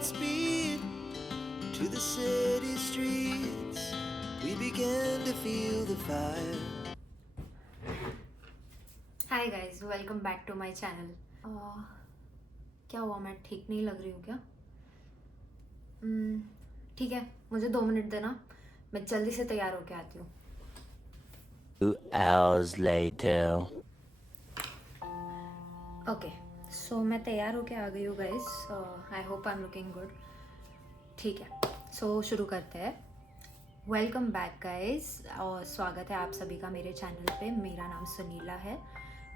Godspeed to the city streets. We began to feel the fire. Hi guys, welcome back to my channel. क्या हुआ, मैं ठीक नहीं लग रही हूँ क्या? ठीक है, मुझे 2 मिनट देना, मैं जल्दी से तैयार होके आती हूँ। 2 hours later. ओके, सो मैं तैयार होके आ गई हूँ guys. I hope I am looking good. ठीक है, सो शुरू करते हैं। वेलकम बैक गाइस, और स्वागत है आप सभी का मेरे चैनल पे। मेरा नाम सुनीला है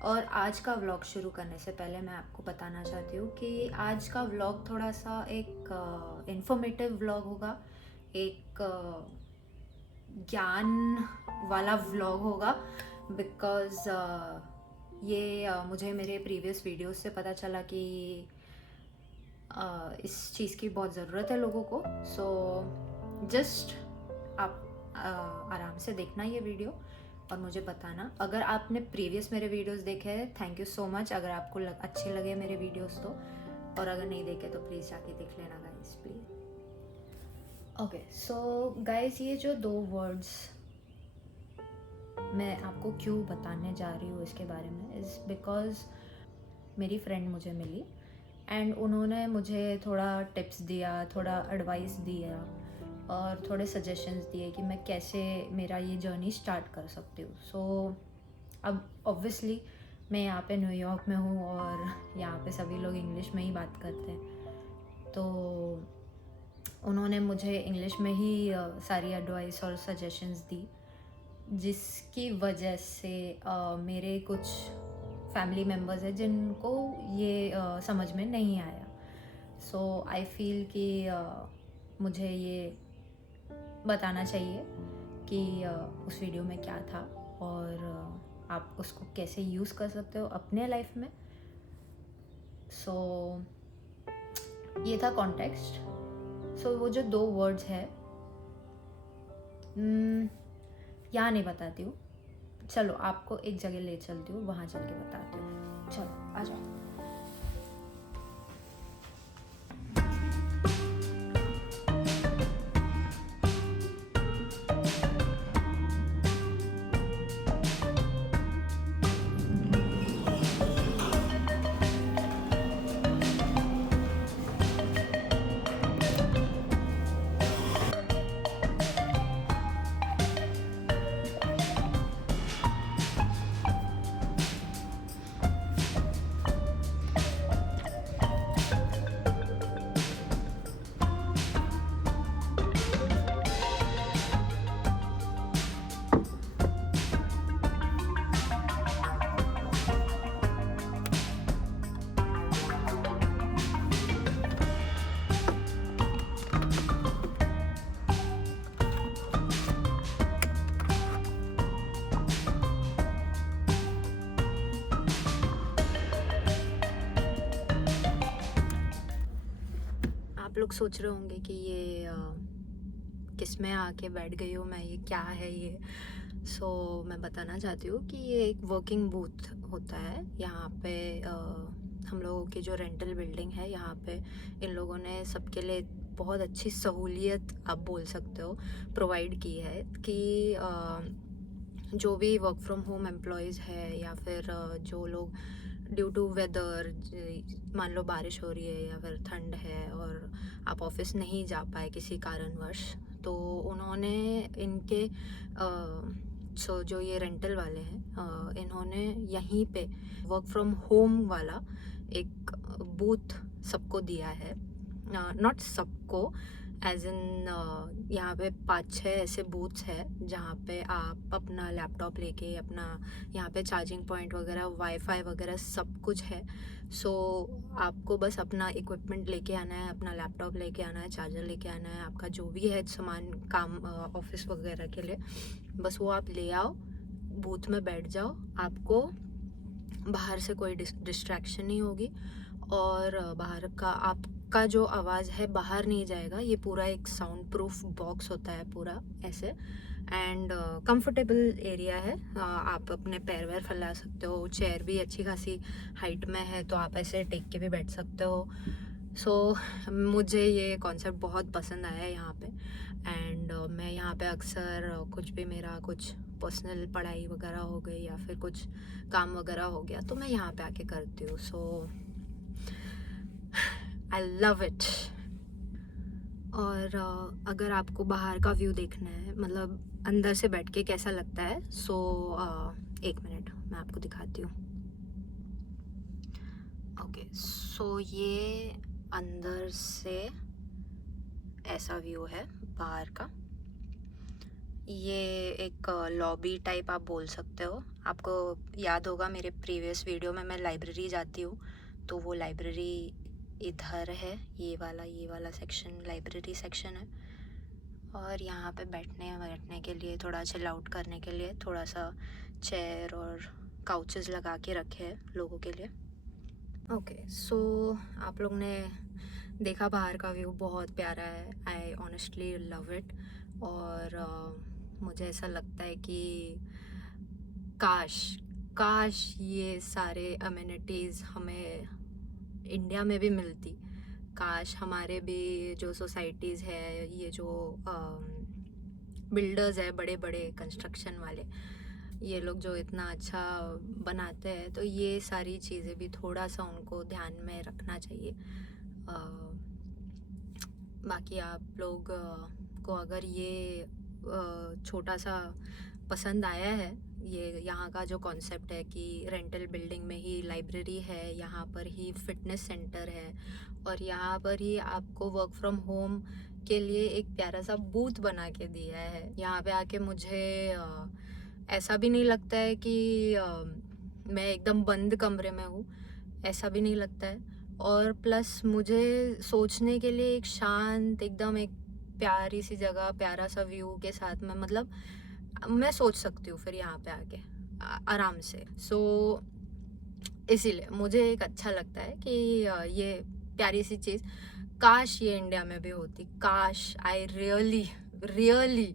और आज का व्लॉग शुरू करने से पहले मैं आपको बताना चाहती हूँ कि आज का व्लॉग थोड़ा सा एक इंफॉर्मेटिव व्लॉग होगा, एक ज्ञान वाला व्लॉग होगा। बिकॉज़ मुझे मेरे प्रीवियस वीडियोस से पता चला कि इस चीज़ की बहुत ज़रूरत है लोगों को। सो जस्ट आप आराम से देखना ये वीडियो और मुझे बताना। अगर आपने प्रीवियस मेरे वीडियोस देखे हैं, थैंक यू सो मच। अगर आपको अच्छे लगे मेरे वीडियोस तो, और अगर नहीं देखे तो प्लीज़ जाके देख लेना guys, please. Okay, so guys, ये जो 2 वर्ड्स मैं आपको क्यों बताने जा रही हूँ इसके बारे में, इज़ बिकॉज़ मेरी फ्रेंड मुझे मिली एंड उन्होंने मुझे थोड़ा टिप्स दिया, थोड़ा एडवाइस दिया और थोड़े सजेशंस दिए कि मैं कैसे मेरा ये जर्नी स्टार्ट कर सकती हूँ। सो अब ऑब्वियसली मैं यहाँ पे न्यूयॉर्क में हूँ और यहाँ पे सभी लोग इंग्लिश में ही बात करते हैं, तो उन्होंने मुझे इंग्लिश में ही सारी एडवाइस और सजेशंस दी, जिसकी वजह से मेरे कुछ फैमिली मेम्बर्स हैं जिनको ये समझ में नहीं आया। सो आई फील कि मुझे ये बताना चाहिए कि उस वीडियो में क्या था और आप उसको कैसे यूज़ कर सकते हो अपने लाइफ में। सो ये था कॉन्टेक्स्ट। सो वो जो 2 वर्ड्स है, यहाँ नहीं बताती हूँ, चलो आपको एक जगह ले चलती हूँ, वहाँ चल के बताती हूँ। चलो आ जाओ। आप लोग सोच रहे होंगे कि ये किस में आके बैठ गई हूँ मैं, ये क्या है ये। सो मैं बताना चाहती हूँ कि ये एक वर्किंग बूथ होता है। यहाँ पे हम लोगों की जो रेंटल बिल्डिंग है, यहाँ पे इन लोगों ने सबके लिए बहुत अच्छी सहूलियत आप बोल सकते हो प्रोवाइड की है कि जो भी वर्क फ्रॉम होम एम्प्लॉयज़ है या फिर जो लोग ड्यू टू वेदर, मान लो बारिश हो रही है या फिर ठंड है और आप ऑफिस नहीं जा पाए किसी कारणवश, तो उन्होंने इनके जो ये रेंटल वाले हैं, इन्होंने यहीं पे वर्क फ्रॉम होम वाला एक बूथ सबको दिया है। नॉट सबको, एज इन यहाँ पे 5-6 ऐसे बूथ्स हैं जहाँ पे आप अपना लैपटॉप लेके, अपना यहाँ पे चार्जिंग पॉइंट वगैरह, वाईफाई वगैरह सब कुछ है। सो आपको बस अपना इक्विपमेंट लेके आना है, अपना लैपटॉप लेके आना है, चार्जर लेके आना है, आपका जो भी है सामान काम ऑफिस वगैरह के लिए, बस वो आप ले आओ, बूथ में बैठ जाओ। आपको बाहर से कोई डिस्ट्रैक्शन नहीं होगी और बाहर का आपका जो आवाज़ है बाहर नहीं जाएगा। ये पूरा एक साउंड प्रूफ बॉक्स होता है पूरा ऐसे, एंड कंफर्टेबल एरिया है। आप अपने पैर वैर फैला सकते हो, चेयर भी अच्छी खासी हाइट में है तो आप ऐसे टेक के भी बैठ सकते हो। मुझे ये कॉन्सेप्ट बहुत पसंद आया है यहाँ पे। एंड मैं यहाँ पे अक्सर कुछ भी मेरा कुछ पर्सनल पढ़ाई वगैरह हो गई या फिर कुछ काम वगैरह हो गया तो मैं यहाँ पे आके करती हूँ। सो आई लव इट। और अगर आपको बाहर का व्यू देखना है, मतलब अंदर से बैठ के कैसा लगता है, एक मिनट मैं आपको दिखाती हूँ। ओके, सो ये अंदर से ऐसा व्यू है बाहर का। ये एक लॉबी टाइप आप बोल सकते हो। आपको याद होगा मेरे प्रीवियस वीडियो में मैं लाइब्रेरी जाती हूँ, तो वो लाइब्रेरी इधर है। ये वाला सेक्शन लाइब्रेरी सेक्शन है। और यहाँ पे बैठने के लिए, थोड़ा चिल आउट करने के लिए थोड़ा सा चेयर और काउचेस लगा के रखे हैं लोगों के लिए। ओके, सो आप लोग ने देखा बाहर का व्यू बहुत प्यारा है। I honestly love it. और मुझे ऐसा लगता है कि काश ये सारे अमेनिटीज़ हमें इंडिया में भी मिलती। काश हमारे भी जो सोसाइटीज़ है, ये जो बिल्डर्स है, बड़े बड़े कंस्ट्रक्शन वाले, ये लोग जो इतना अच्छा बनाते हैं, तो ये सारी चीज़ें भी थोड़ा सा उनको ध्यान में रखना चाहिए। बाकी आप लोग को अगर ये छोटा सा पसंद आया है, ये यहाँ का जो कॉन्सेप्ट है कि रेंटल बिल्डिंग में ही लाइब्रेरी है, यहाँ पर ही फिटनेस सेंटर है, और यहाँ पर ही आपको वर्क फ्रॉम होम के लिए एक प्यारा सा बूथ बना के दिया है। यहाँ पे आके मुझे ऐसा भी नहीं लगता है कि मैं एकदम बंद कमरे में हूँ, ऐसा भी नहीं लगता है। और प्लस मुझे सोचने के लिए एक शांत, एकदम एक प्यारी सी जगह, प्यारा सा व्यू के साथ में, मतलब मैं सोच सकती हूँ फिर यहाँ पे आके आराम से। इसीलिए मुझे एक अच्छा लगता है कि ये प्यारी सी चीज़ काश ये इंडिया में भी होती। काश, आई रियली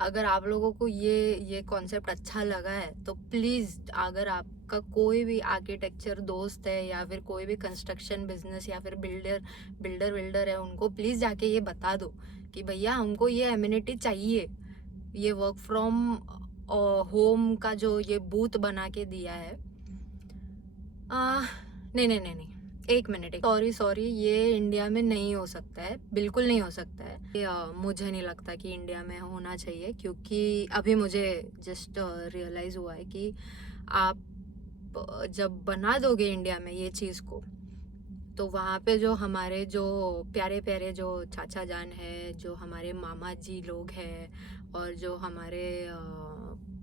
अगर आप लोगों को ये कॉन्सेप्ट अच्छा लगा है तो प्लीज़, अगर आपका कोई भी आर्किटेक्चर दोस्त है या फिर कोई भी कंस्ट्रक्शन बिजनेस या फिर बिल्डर है, उनको प्लीज़ जाके ये बता दो कि भैया हमको ये एमिनिटी चाहिए। ये वर्क फ्रॉम होम का जो ये बूथ बना के दिया है, नहीं, एक मिनट, सॉरी, ये इंडिया में नहीं हो सकता है, बिल्कुल नहीं हो सकता है। मुझे नहीं लगता कि इंडिया में होना चाहिए, क्योंकि अभी मुझे जस्ट रियलाइज़ हुआ है कि आप जब बना दोगे इंडिया में ये चीज़ को, तो वहाँ पे जो हमारे जो प्यारे प्यारे जो चाचा जान है, जो हमारे मामा जी लोग हैं, और जो हमारे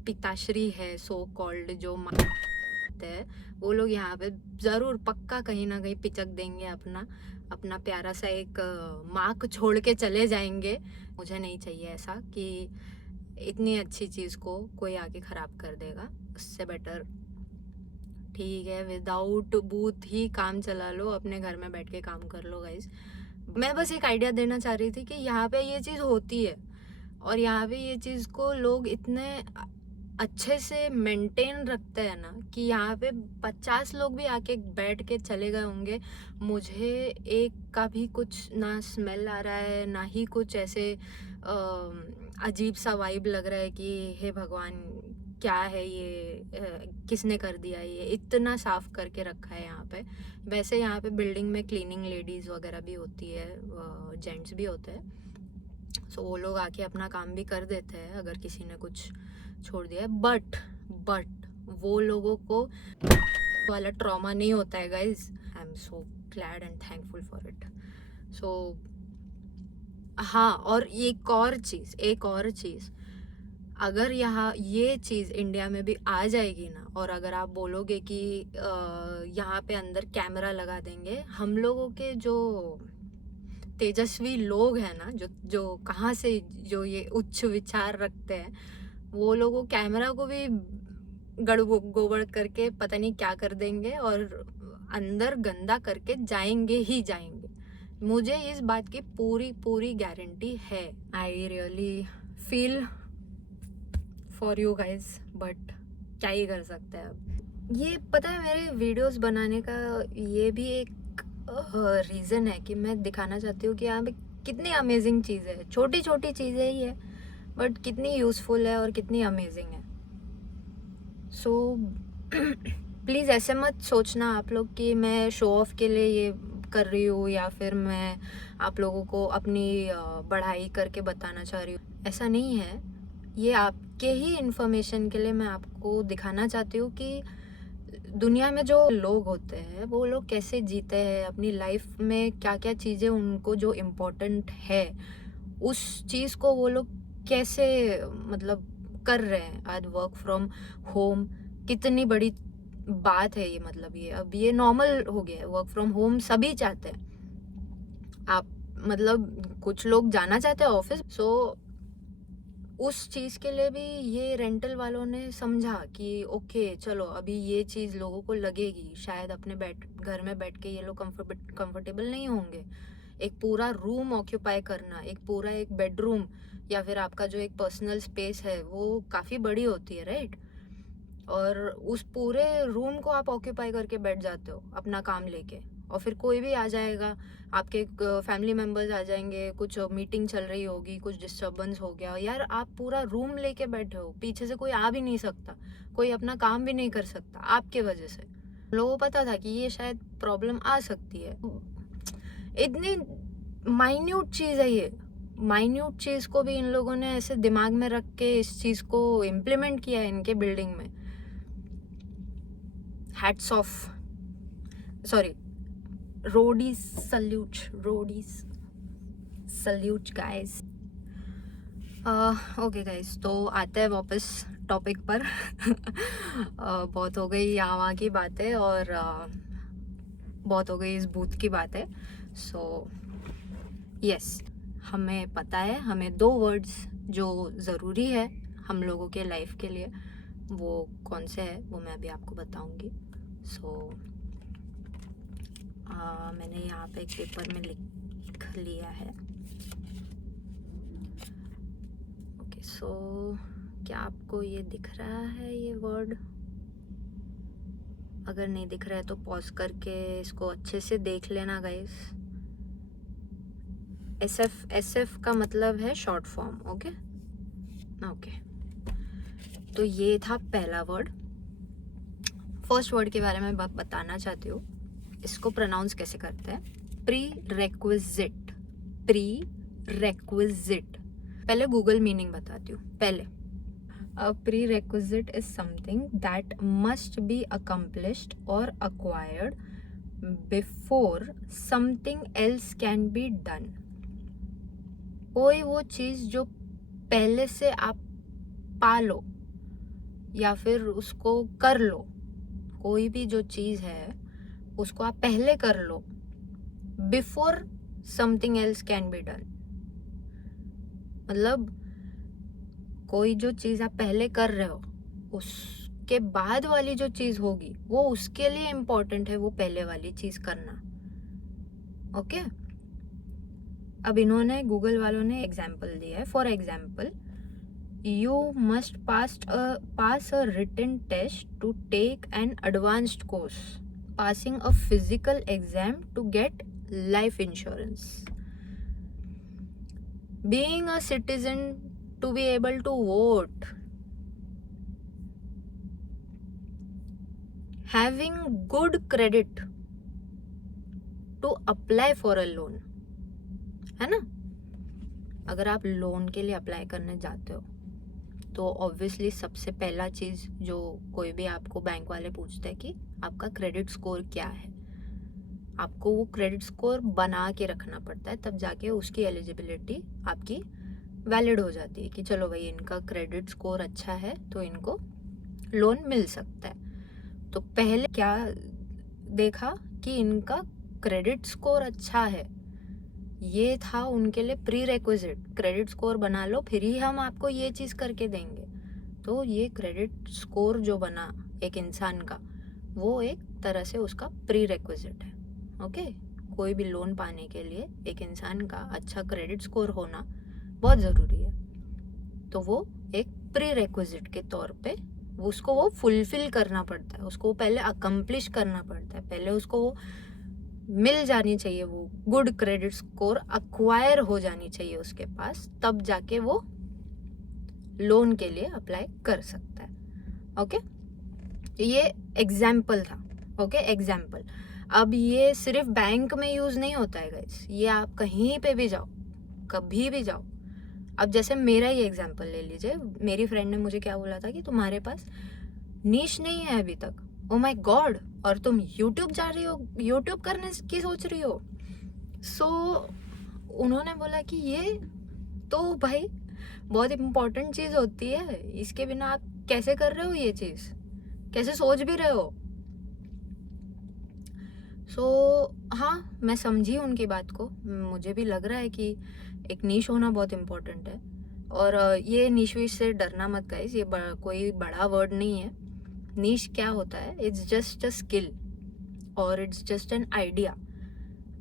पिताश्री है, सो कॉल्ड, जो है, वो लोग यहाँ पे ज़रूर पक्का कहीं ना कहीं पिचक देंगे, अपना प्यारा सा एक मार्क छोड़ के चले जाएंगे। मुझे नहीं चाहिए ऐसा कि इतनी अच्छी चीज़ को कोई आके ख़राब कर देगा। उससे बेटर ठीक है, विदाउट बूथ ही काम चला लो, अपने घर में बैठ के काम कर लो गाइज। मैं बस एक आइडिया देना चाह रही थी कि यहाँ पे ये चीज़ होती है, और यहाँ पे ये चीज़ को लोग इतने अच्छे से मेंटेन रखते हैं ना कि यहाँ पे 50 लोग भी आके बैठ के चले गए होंगे, मुझे एक का भी कुछ ना स्मेल आ रहा है, ना ही कुछ ऐसे अजीब सा वाइब लग रहा है कि हे भगवान क्या है ये, किसने कर दिया, ये इतना साफ करके रखा है यहाँ पे। वैसे यहाँ पे बिल्डिंग में क्लीनिंग लेडीज़ वगैरह भी होती है, जेंट्स भी होते हैं, सो वो लोग आके अपना काम भी कर देते हैं अगर किसी ने कुछ छोड़ दिया है। बट वो लोगों को वाला ट्रॉमा नहीं होता है guys. I am so glad and thankful for it. So हाँ, और एक और चीज़, अगर यहाँ ये चीज़ इंडिया में भी आ जाएगी ना, और अगर आप बोलोगे कि यहाँ पे अंदर कैमरा लगा देंगे, हम लोगों के जो तेजस्वी लोग हैं ना, जो कहाँ से जो ये उच्च विचार रखते हैं, वो लोगों कैमरा को भी गोबर करके पता नहीं क्या कर देंगे, और अंदर गंदा करके जाएंगे। मुझे इस बात की पूरी गारंटी है। I really feel for you guys, but क्या ही कर सकते हैं अब। ये पता है, मेरे वीडियोस बनाने का ये भी एक रीज़न है कि मैं दिखाना चाहती हूँ कि यहाँ पे कितनी अमेजिंग चीज़ है, छोटी छोटी चीज़ें ही है बट कितनी यूज़फुल है और कितनी अमेजिंग है। सो प्लीज़ ऐसे मत सोचना आप लोग कि मैं शो ऑफ के लिए ये कर रही हूँ या फिर मैं आप लोगों को अपनी बढ़ाई करके बताना चाह रही हूँ, ऐसा नहीं है। ये आपके ही इंफॉर्मेशन के लिए मैं आपको दिखाना चाहती हूँ कि दुनिया में जो लोग होते हैं वो लोग कैसे जीते हैं अपनी लाइफ में, क्या क्या चीज़ें उनको जो इम्पोर्टेंट है उस चीज़ को वो लोग कैसे मतलब कर रहे हैं। आज वर्क फ्रॉम होम कितनी बड़ी बात है ये, मतलब ये अब ये नॉर्मल हो गया है, वर्क फ्रॉम होम सभी चाहते हैं। आप मतलब कुछ लोग जाना चाहते हैं ऑफिस, सो उस चीज़ के लिए भी ये रेंटल वालों ने समझा कि ओके चलो अभी ये चीज़ लोगों को लगेगी, शायद अपने घर में बैठ के ये लोग कंफर्टेबल नहीं होंगे। एक पूरा रूम ऑक्यूपाई करना, एक पूरा एक बेडरूम या फिर आपका जो एक पर्सनल स्पेस है वो काफ़ी बड़ी होती है, राइट? और उस पूरे रूम को आप ऑक्यूपाई करके बैठ जाते हो अपना काम लेके, और फिर कोई भी आ जाएगा, आपके फैमिली मेम्बर्स आ जाएंगे, कुछ मीटिंग चल रही होगी, कुछ डिस्टर्बेंस हो गया, यार आप पूरा रूम लेके बैठे हो, पीछे से कोई आ भी नहीं सकता, कोई अपना काम भी नहीं कर सकता आपके वजह से। लोगों को पता था कि ये शायद प्रॉब्लम आ सकती है। इतनी माइन्यूट चीज़ है ये, माइन्यूट चीज़ को भी इन लोगों ने ऐसे दिमाग में रख के इस चीज़ को इम्प्लीमेंट किया है इनके बिल्डिंग में। Hats off, sorry, Roadies salute guys. Okay guys, तो आते हैं वापस टॉपिक पर। बहुत हो गई यहाँ वहाँ की बातें और बहुत हो गई इस बूथ की बातें। सो यस, हमें पता है, हमें 2 वर्ड्स जो ज़रूरी है हम लोगों के लाइफ के लिए, वो कौन से है वो मैं अभी आपको बताऊंगी। सो मैंने यहाँ पे एक पेपर में लिख लिया है। ओके, सो क्या आपको ये दिख रहा है ये वर्ड? अगर नहीं दिख रहा है तो पॉज करके इसको अच्छे से देख लेना गाइस। SF का मतलब है शॉर्ट फॉर्म। ओके, तो ये था पहला वर्ड। फर्स्ट वर्ड के बारे में बताना चाहती हूँ, इसको प्रोनाउंस कैसे करते हैं। Pre requisite. पहले गूगल मीनिंग बताती हूँ। पहले A prerequisite is something that must be accomplished or acquired before something else can be done. कोई वो चीज़ जो पहले से आप पा लो या फिर उसको कर लो, कोई भी जो चीज़ है उसको आप पहले कर लो, before something else can be done. मतलब कोई जो चीज़ आप पहले कर रहे हो उसके बाद वाली जो चीज़ होगी वो उसके लिए इम्पोर्टेंट है, वो पहले वाली चीज़ करना। ओके, अब इन्होंने गूगल वालों ने एग्जाम्पल दिया है। For example, you must pass a written test to take an advanced course, passing a physical exam to get life insurance, being a citizen to be able to vote, having good credit to apply for a loan, है ना? अगर आप loan के लिए apply करने जाते हो तो ऑब्वियसली सबसे पहला चीज़ जो कोई भी आपको बैंक वाले पूछते हैं कि आपका क्रेडिट स्कोर क्या है। आपको वो क्रेडिट स्कोर बना के रखना पड़ता है, तब जाके उसकी एलिजिबिलिटी आपकी वैलिड हो जाती है कि चलो भाई इनका क्रेडिट स्कोर अच्छा है तो इनको लोन मिल सकता है। तो पहले क्या देखा कि इनका क्रेडिट स्कोर अच्छा है, ये था उनके लिए प्री रेक्विजिट। क्रेडिट स्कोर बना लो फिर ही हम आपको ये चीज़ करके देंगे। तो ये क्रेडिट स्कोर जो बना एक इंसान का, वो एक तरह से उसका प्री रेक्विजिट है। ओके, कोई भी लोन पाने के लिए एक इंसान का अच्छा क्रेडिट स्कोर होना बहुत ज़रूरी है। तो वो एक प्री रेक्विजिट के तौर पे उसको फुलफिल करना पड़ता है, उसको पहले अकम्प्लिश करना पड़ता है, पहले उसको वो मिल जानी चाहिए, वो गुड क्रेडिट स्कोर अक्वायर हो जानी चाहिए उसके पास, तब जाके वो लोन के लिए अप्लाई कर सकता है। ओके, ये एग्जाम्पल था। Okay, example. अब ये सिर्फ बैंक में यूज नहीं होता है गाइस, ये आप कहीं पे भी जाओ, कभी भी जाओ। अब जैसे मेरा ही एग्जाम्पल ले लीजिए, मेरी फ्रेंड ने मुझे क्या बोला था कि तुम्हारे पास नीश नहीं है अभी तक। ओ माय गॉड, और तुम यूट्यूब जा रही हो, यूट्यूब करने की सोच रही हो। सो उन्होंने बोला कि ये तो भाई बहुत इम्पोर्टेंट चीज़ होती है, इसके बिना आप कैसे कर रहे हो ये चीज़, कैसे सोच भी रहे हो। हाँ, मैं समझी उनकी बात को, मुझे भी लग रहा है कि एक नीश होना बहुत इम्पोर्टेंट है। और ये नीश विश से डरना मत गाइस, ये कोई बड़ा वर्ड नहीं है। नीश क्या होता है, इट्स जस्ट अ स्किल और इट्स जस्ट एन आइडिया।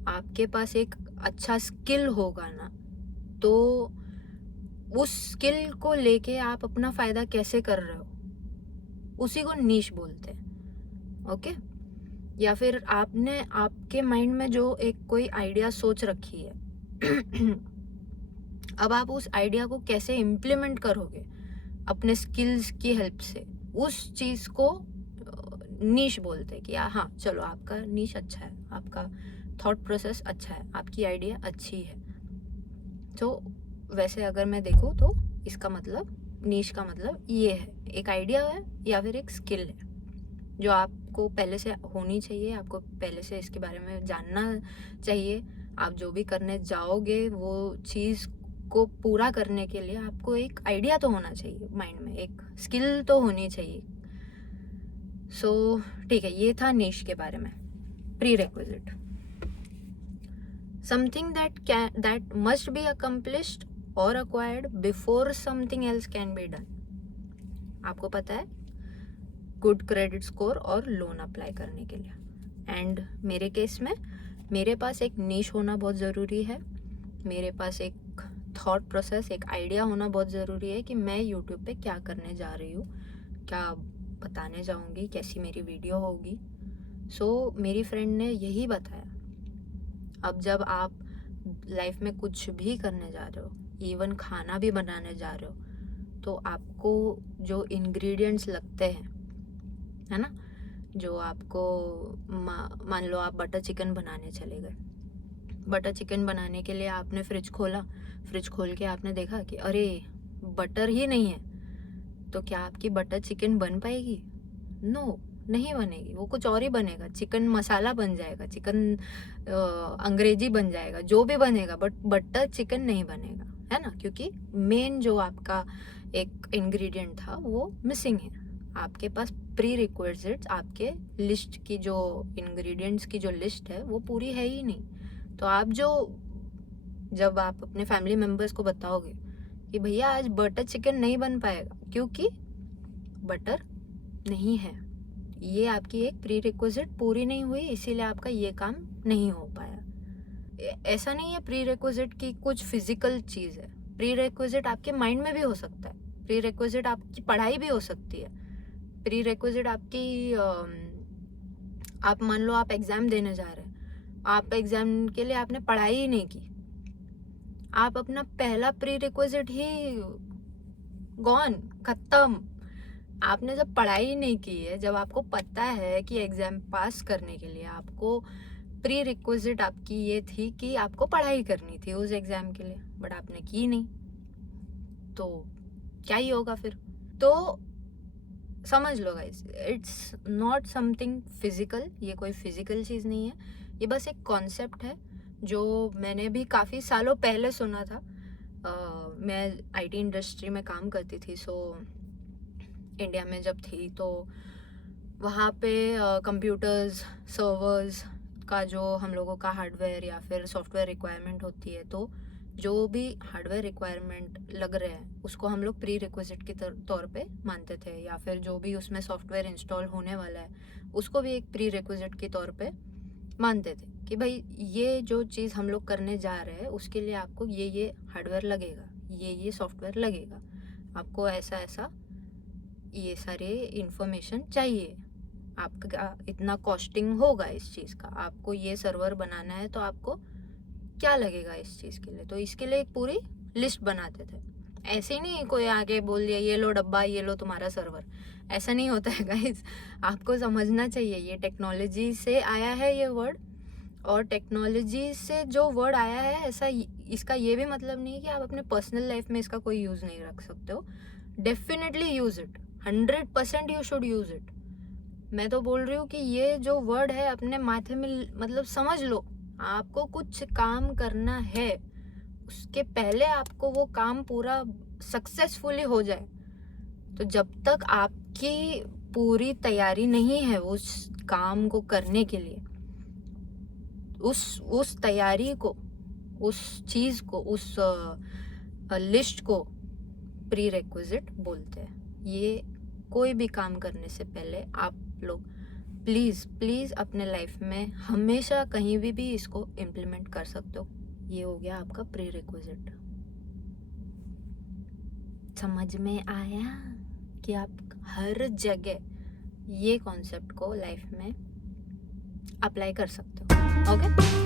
आपके पास एक अच्छा स्किल होगा ना, तो उस स्किल को लेके आप अपना फायदा कैसे कर रहे हो, उसी को नीश बोलते हैं। ओके, या फिर आपने आपके माइंड में जो एक कोई आइडिया सोच रखी है अब आप उस आइडिया को कैसे इम्प्लीमेंट करोगे अपने स्किल्स की हेल्प से, उस चीज को नीश बोलते हैं कि हाँ चलो आपका नीश अच्छा है, आपका थॉट प्रोसेस अच्छा है, आपकी आइडिया अच्छी है। तो वैसे अगर मैं देखूँ तो इसका मतलब नीश का मतलब ये है, एक आइडिया है या फिर एक स्किल है जो आपको पहले से होनी चाहिए, आपको पहले से इसके बारे में जानना चाहिए। आप जो भी करने जाओगे वो चीज़ को पूरा करने के लिए आपको एक आइडिया तो होना चाहिए माइंड में, एक स्किल तो होनी चाहिए। ठीक है, ये था नीश के बारे में। Prerequisite, something that must be accomplished और acquired before something else can be done. आपको पता है, गुड क्रेडिट स्कोर और लोन अप्लाई करने के लिए। एंड मेरे केस में मेरे पास एक नीश होना बहुत ज़रूरी है, मेरे पास एक थॉट प्रोसेस, एक आइडिया होना बहुत ज़रूरी है कि मैं यूट्यूब पे क्या करने जा रही हूँ, क्या बताने जाऊँगी, कैसी मेरी वीडियो होगी। मेरी फ्रेंड ने यही बताया। अब जब आप लाइफ में कुछ भी करने जा रहे हो, इवन खाना भी बनाने जा रहे हो, तो आपको जो इंग्रेडिएंट्स लगते हैं, है ना, जो आपको मान लो आप बटर चिकन बनाने चले गए, बटर चिकन बनाने के लिए आपने फ्रिज खोला, फ्रिज खोल के आपने देखा कि अरे बटर ही नहीं है, तो क्या आपकी बटर चिकन बन पाएगी? नो, नहीं बनेगी, वो कुछ और ही बनेगा, चिकन मसाला बन जाएगा, चिकन अंग्रेजी बन जाएगा, जो भी बनेगा, बट बटर चिकन नहीं बनेगा, है ना, क्योंकि मेन जो आपका एक इंग्रेडिएंट था वो मिसिंग है। आपके पास प्री रिक्विजिट्स, आपके लिस्ट की जो इंग्रेडिएंट्स की जो लिस्ट है वो पूरी है ही नहीं। तो आप जब आप अपने फैमिली मेम्बर्स को बताओगे कि भैया आज बटर चिकन नहीं बन पाएगा क्योंकि बटर नहीं है, ये आपकी एक प्री रिक्विजिट पूरी नहीं हुई, इसीलिए आपका ये काम नहीं हो पाया। ऐसा नहीं है प्री रिक्विजिट की कुछ फिजिकल चीज़ है, प्री रिक्विजिट आपके माइंड में भी हो सकता है, प्री रिक्विजिट आपकी पढ़ाई भी हो सकती है, प्री रिक्विजिट आपकी आप मान लो आप एग्ज़ाम देने जा रहे हैं, आप एग्ज़ाम के लिए आपने पढ़ाई ही नहीं की, आप अपना पहला प्री रिक्विजिट ही गॉन, खत्म। आपने जब पढ़ाई नहीं की है, जब आपको पता है कि एग्ज़ाम पास करने के लिए आपको प्री रिक्विजिट आपकी ये थी कि आपको पढ़ाई करनी थी उस एग्ज़ाम के लिए, बट आपने की नहीं, तो क्या ही होगा फिर। तो समझ लो guys, it's not something physical, ये कोई फिजिकल चीज़ नहीं है, ये बस एक कॉन्सेप्ट है जो मैंने भी काफ़ी सालों पहले सुना था। मैं आईटी इंडस्ट्री में काम करती थी, इंडिया में जब थी तो वहाँ पे कंप्यूटर्स, सर्वर्स का जो हम लोगों का हार्डवेयर या फिर सॉफ्टवेयर रिक्वायरमेंट होती है, तो जो भी हार्डवेयर रिक्वायरमेंट लग रहे हैं उसको हम लोग प्री रिक्विजिट के तौर पे मानते थे, या फिर जो भी उसमें सॉफ्टवेयर इंस्टॉल होने वाला है उसको भी एक प्री रिक्विजिट के तौर पे मानते थे कि भाई ये जो चीज़ हम लोग करने जा रहे हैं उसके लिए आपको ये हार्डवेयर लगेगा, ये सॉफ्टवेयर लगेगा, आपको ऐसा ऐसा ये सारे इंफॉर्मेशन चाहिए, आपका इतना कॉस्टिंग होगा इस चीज़ का, आपको ये सर्वर बनाना है तो आपको क्या लगेगा इस चीज़ के लिए, तो इसके लिए एक पूरी लिस्ट बनाते थे। ऐसे ही नहीं कोई आके बोल दिया ये लो डब्बा, ये लो तुम्हारा सर्वर, ऐसा नहीं होता है गाइस। आपको समझना चाहिए ये टेक्नोलॉजी से आया है ये वर्ड, और टेक्नोलॉजी से जो वर्ड आया है ऐसा इसका ये भी मतलब नहीं कि आप अपने पर्सनल लाइफ में इसका कोई यूज़ नहीं रख सकते हो। Definitely use it, 100% you should use it. मैं तो बोल रही हूँ कि ये जो वर्ड है अपने माथे में मतलब समझ लो, आपको कुछ काम करना है, उसके पहले आपको वो काम पूरा सक्सेसफुली हो जाए, तो जब तक आपकी पूरी तैयारी नहीं है उस काम को करने के लिए, उस तैयारी को, उस चीज़ को, उस लिस्ट को प्री रिक्विजिट बोलते हैं। ये कोई भी काम करने से पहले आप लोग प्लीज़ अपने लाइफ में हमेशा कहीं भी इसको इम्प्लीमेंट कर सकते हो। ये हो गया आपका प्री रिक्विजिट। समझ में आया कि आप हर जगह ये कॉन्सेप्ट को लाइफ में अप्लाई कर सकते हो। ओके।